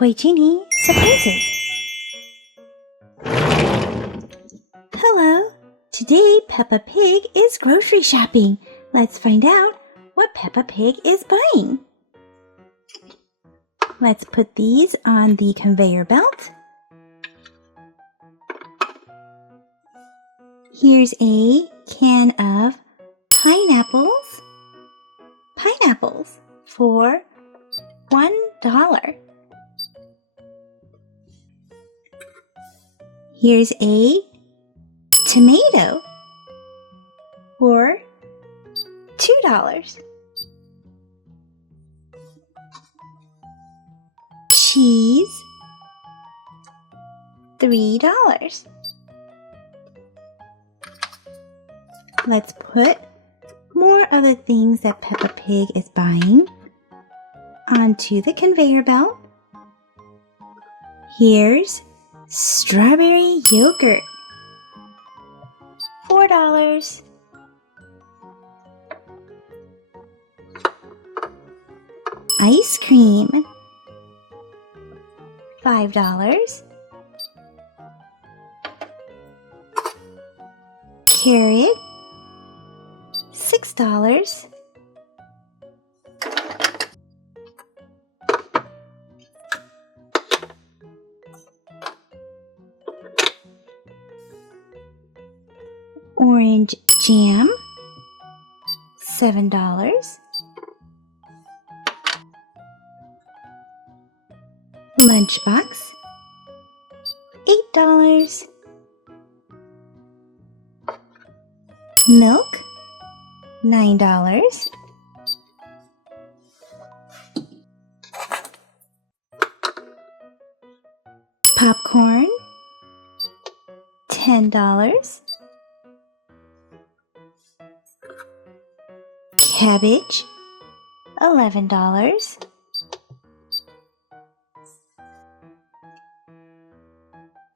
Toy Genie Surprises. Hello! Today Peppa Pig is grocery shopping. Let's find out what Peppa Pig is buying. Let's put these on the conveyor belt. Here's a can of pineapples. Pineapples for $1. Here's a tomato for $2. Cheese, $3. Let's put more of the things that Peppa Pig is buying onto the conveyor belt. Here's strawberry yogurt, $4. Ice cream, $5. Carrot, $6. Orange jam, $7. Lunchbox, $8. Milk, $9. Popcorn, $10. Cabbage, $11.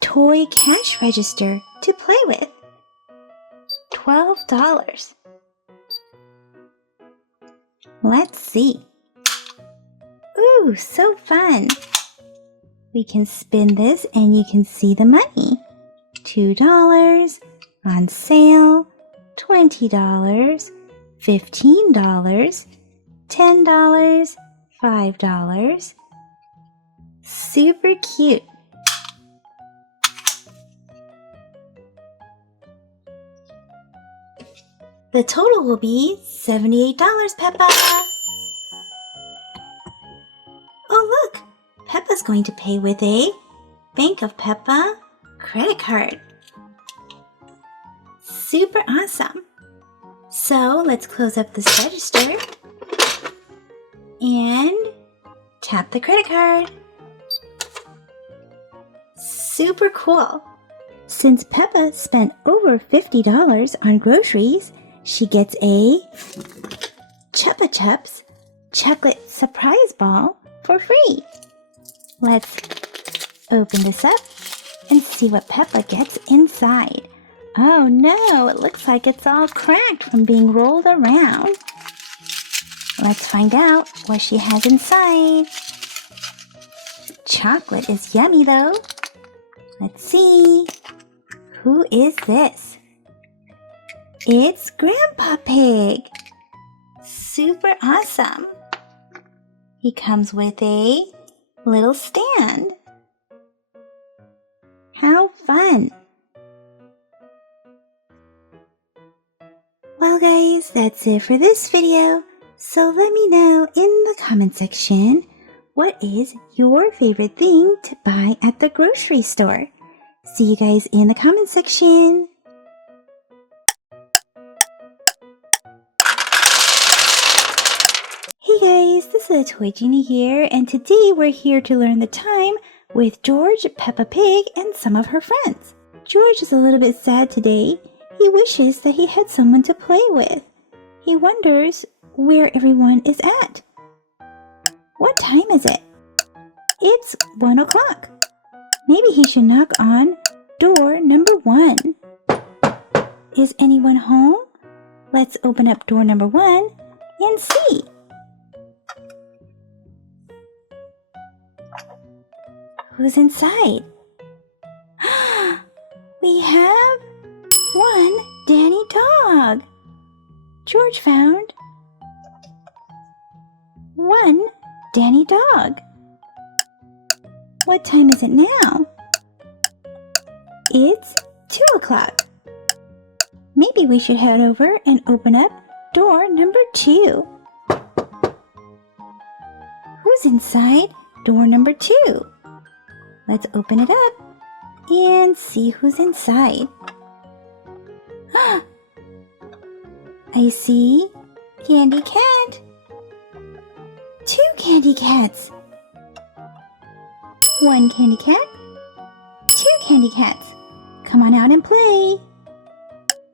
Toy cash register to play with, $12. Let's see. Ooh, so fun! We can spin this and you can see the money. $2, on sale, $20, $15, $10, $5. Super cute. The total will be $78, Peppa. Oh, look! Peppa's going to pay with a Bank of Peppa credit card. Super awesome! So let's close up this register and tap the credit card. Super cool! Since Peppa spent over $50 on groceries, she gets a Chupa Chups chocolate surprise ball for free. Let's open this up and see what Peppa gets inside. Oh no, it looks like it's all cracked from being rolled around. Let's find out what she has inside. Chocolate is yummy though. Let's see. Who is this? It's Grandpa Pig. Super awesome. He comes with a little stand. How fun. Well guys, that's it for this video. So let me know in the comment section, what is your favorite thing to buy at the grocery store? See you guys in the comment section. Hey guys, this is Toy Genie here, and today we're here to learn the time with George, Peppa Pig, and some of her friends. George is a little bit sad today. He wishes that he had someone to play with. He wonders where everyone is at. What time is it? It's 1 o'clock. Maybe he should knock on door number 1. Is anyone home? Let's open up door number 1 and see. Who's inside? We have one Danny dog. George found one Danny dog. What time is it now? It's 2 o'clock. Maybe we should head over and open up door number 2. Who's inside door number 2? Let's open it up and see who's inside. I see Candy Cat. 2 Candy Cats. 1 Candy Cat, 2 Candy Cats. Come on out and play.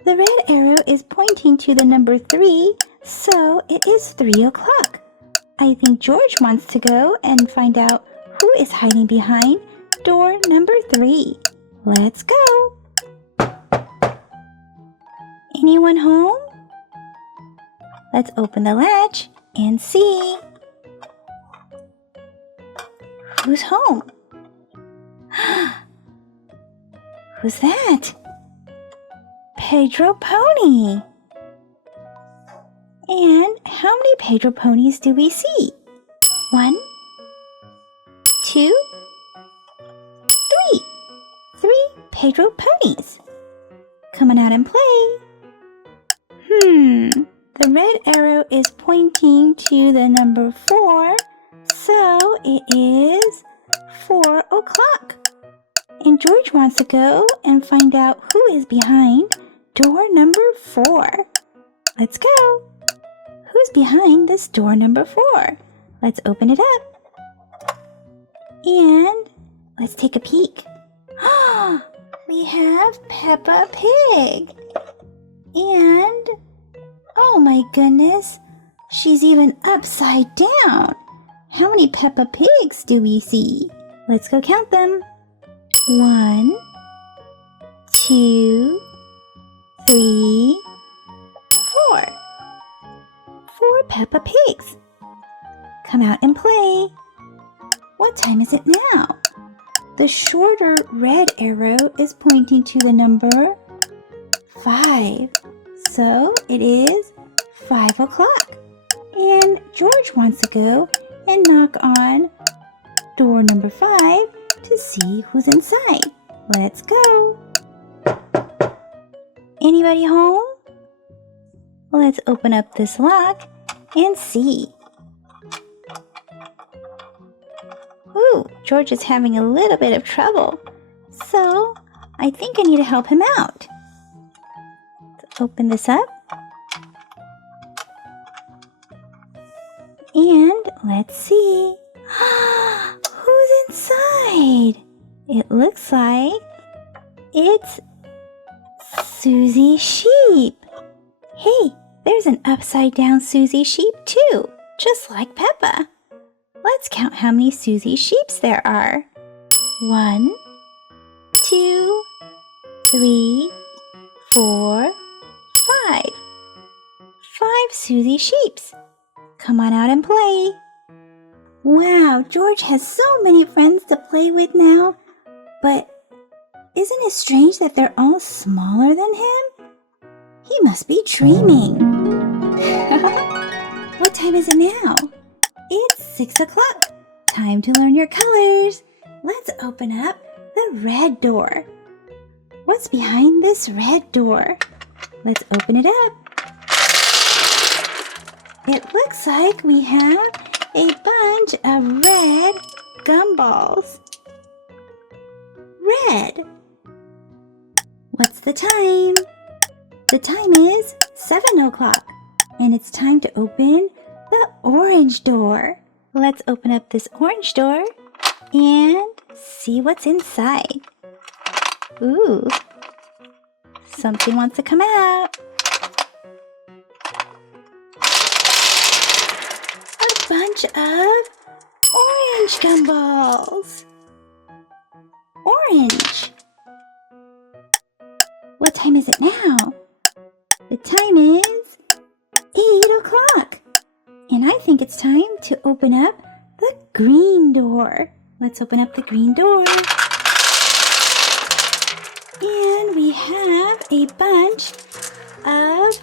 The red arrow is pointing to the number 3, so it is 3 o'clock. I think George wants to go and find out who is hiding behind door number 3. Let's go. Anyone home? Let's open the latch and see. Who's home? Who's that? Pedro Pony. And how many Pedro ponies do we see? 1, 2, 3. 3 Pedro ponies. Come on out and play. The red arrow is pointing to the number 4, so it is 4 o'clock. And George wants to go and find out who is behind door number 4. Let's go. Who's behind this door number 4? Let's open it up. And let's take a peek. We have Peppa Pig. And, oh my goodness, she's even upside down. How many Peppa Pigs do we see? Let's go count them. 1, 2, 3, 4. 4 Peppa Pigs. Come out and play. What time is it now? The shorter red arrow is pointing to the number 5. So it is 5 o'clock. And George wants to go and knock on door number 5 to see who's inside. Let's go. Anybody home? Let's open up this lock and see. Ooh, George is having a little bit of trouble, so I think I need to help him out. Let's open this up. And let's see. Who's inside? It looks like it's Susie Sheep. Hey, there's an upside down Susie Sheep too, just like Peppa. Let's count how many Susie Sheeps there are. 1, 2, 3, 4, 5. 5 Susie Sheeps. Come on out and play. Wow, George has so many friends to play with now. But isn't it strange that they're all smaller than him? He must be dreaming. What time is it now? It's 6 o'clock. Time to learn your colors. Let's open up the red door. What's behind this red door? Let's open it up. It looks like we have a bunch of red gumballs. Red. What's the time? The time is 7 o'clock, and it's time to open the orange door. Let's open up this orange door and see what's inside. Ooh, something wants to come out. A bunch of orange gumballs. Orange. What time is it now? The time is 8 o'clock. And I think it's time to open up the green door. Let's open up the green door. And we have a bunch of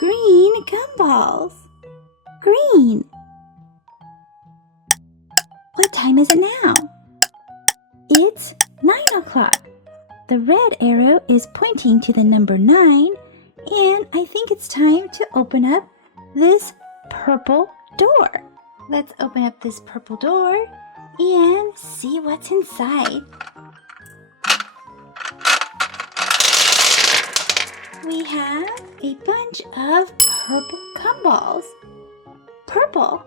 green gumballs. Green. What time is it now? It's 9 o'clock. The red arrow is pointing to the number 9, and I think it's time to open up this purple door. Let's open up this purple door and see what's inside. We have a bunch of purple gumballs. Purple.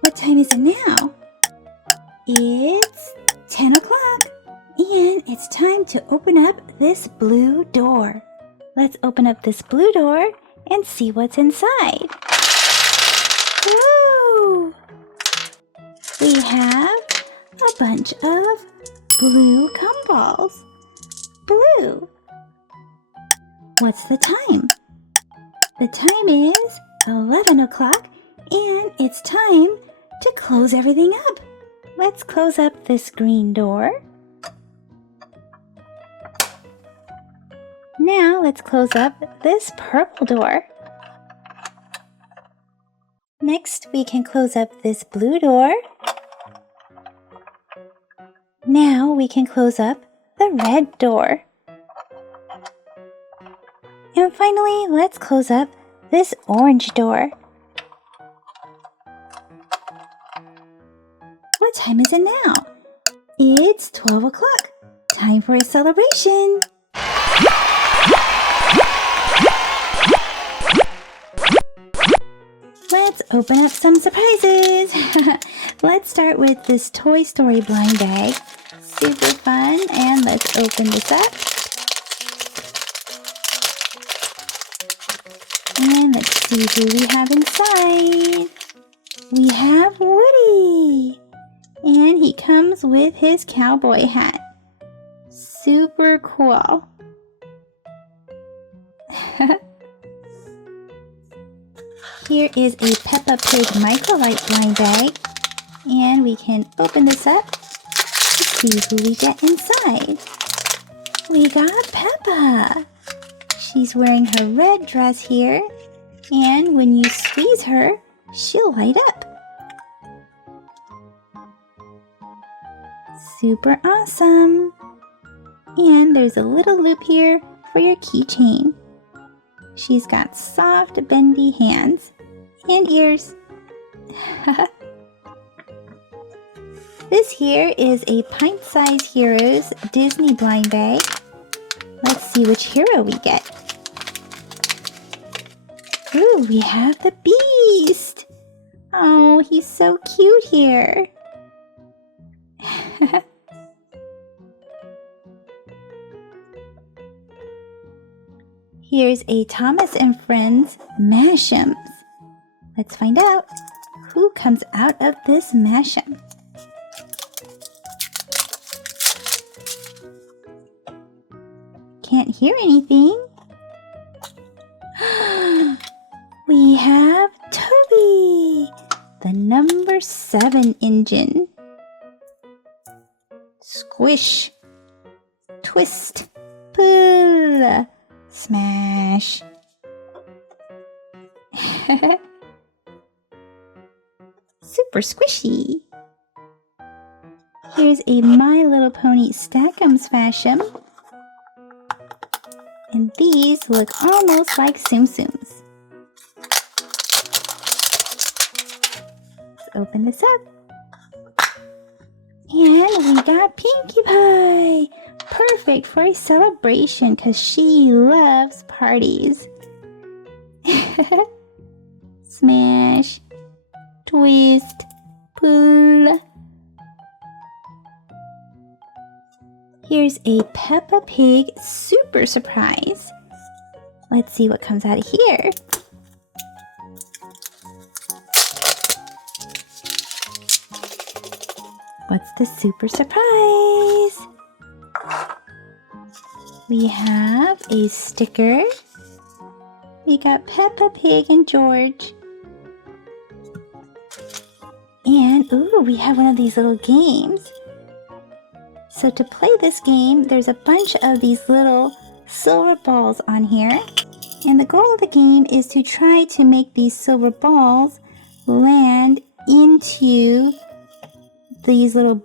What time is it now? It's 10 o'clock. And it's time to open up this blue door. Let's open up this blue door and see what's inside. Woo! We have a bunch of blue gumballs. Blue. What's the time? The time is 11 o'clock, and it's time to close everything up. Let's close up this green door. Now let's close up this purple door. Next, we can close up this blue door. Now we can close up the red door. And finally, let's close up this orange door. What time is it now? It's 12 o'clock. Time for a celebration. Let's open up some surprises. Let's start with this Toy Story blind bag. Super fun. And let's open this up. And let's see who we have inside. We have Woody. And he comes with his cowboy hat. Super cool. Here is a Peppa Pig Microlight blind bag, and we can open this up to see who we get inside. We got Peppa. She's wearing her red dress here, and when you squeeze her, she'll light up. Super awesome. And there's a little loop here for your keychain. She's got soft, bendy hands and ears. This here is a Pint-Size Heroes Disney blind bag. Let's see which hero we get. Ooh, we have the Beast. Oh, he's so cute here. Here's a Thomas and Friends Mash'ems. Let's find out who comes out of this Mash'em. Can't hear anything. We have Toby, the number 7 engine. Squish, twist, pull, smash. Super squishy. Here's a My Little Pony Stack'ems Fash'em. And these look almost like Tsum Tsums. Let's open this up. And we got Pinkie Pie. Perfect for a celebration because she loves parties. Smash, twist, pull. Here's a Peppa Pig super surprise. Let's see what comes out of here. What's the super surprise? We have a sticker. We got Peppa Pig and George. And And ooh, we have one of these little games. So to play this game, there's a bunch of these little silver balls on here. And the goal of the game is to try to make these silver balls land into these little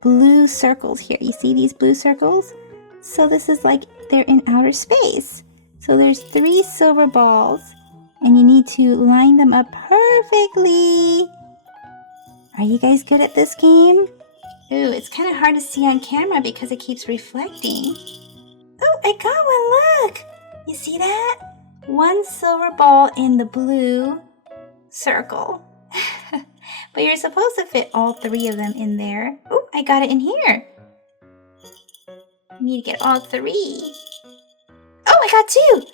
blue circles here. You see these blue circles? So this is like they're in outer space. So there's 3 silver balls and you need to line them up perfectly. Are you guys good at this game? Ooh, it's kind of hard to see on camera because it keeps reflecting. Oh, I got one, look! You see that? 1 silver ball in the blue circle. But you're supposed to fit all 3 of them in there. Oh, I got it in here. I need to get all 3. Oh, I got 2!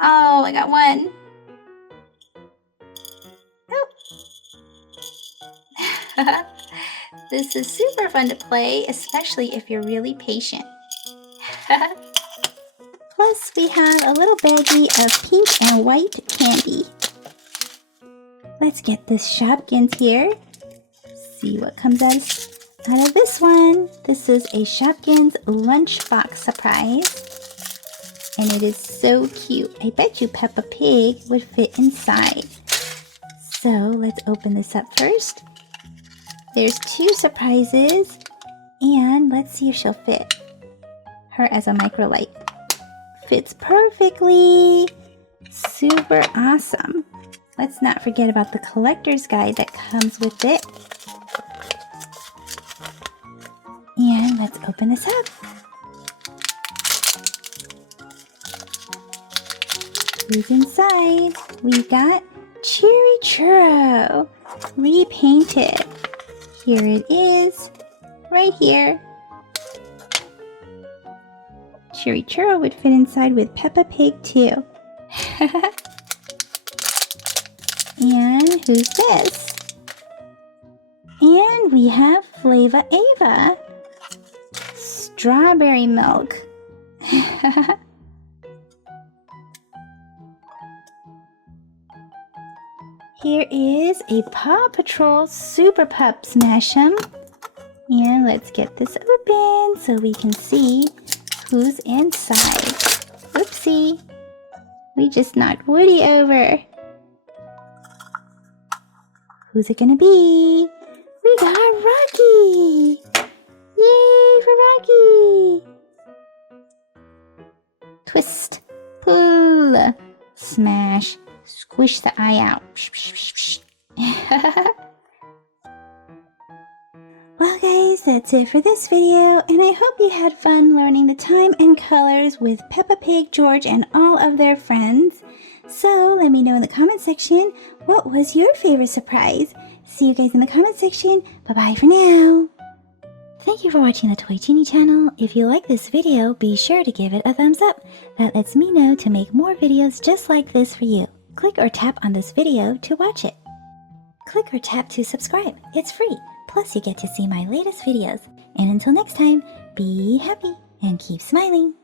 Oh, I got 1. Oh. This is super fun to play, especially if you're really patient. Plus, we have a little baggie of pink and white candy. Let's get this Shopkins here. See what comes out of this one. This is a Shopkins lunchbox surprise. And it is so cute. I bet you Peppa Pig would fit inside. So let's open this up first. There's 2 surprises. And let's see if she'll fit. Her as a microlight. Fits perfectly. Super awesome. Let's not forget about the collector's guide that comes with it. And let's open this up. Who's inside? We got Cherry Churro, repainted. Here it is, right here. Cherry Churro would fit inside with Peppa Pig too. And who's this? And we have Flava Ava. Strawberry milk. Here is a Paw Patrol Super Pup Smash 'em. And let's get this open so we can see who's inside. Oopsie. We just knocked Woody over. Who's it gonna be? We got Rocky! Yay for Rocky! Twist, pull, smash, squish the eye out. Well guys, that's it for this video, and I hope you had fun learning the time and colors with Peppa Pig, George, and all of their friends. So let me know in the comment section, what was your favorite surprise? See you guys in the comment section. Bye-bye for now. Thank you for watching the Toy Genie channel. If you like this video, be sure to give it a thumbs up. That lets me know to make more videos just like this for you. Click or tap on this video to watch it. Click or tap to subscribe. It's free. Plus you get to see my latest videos. And until next time, be happy and keep smiling.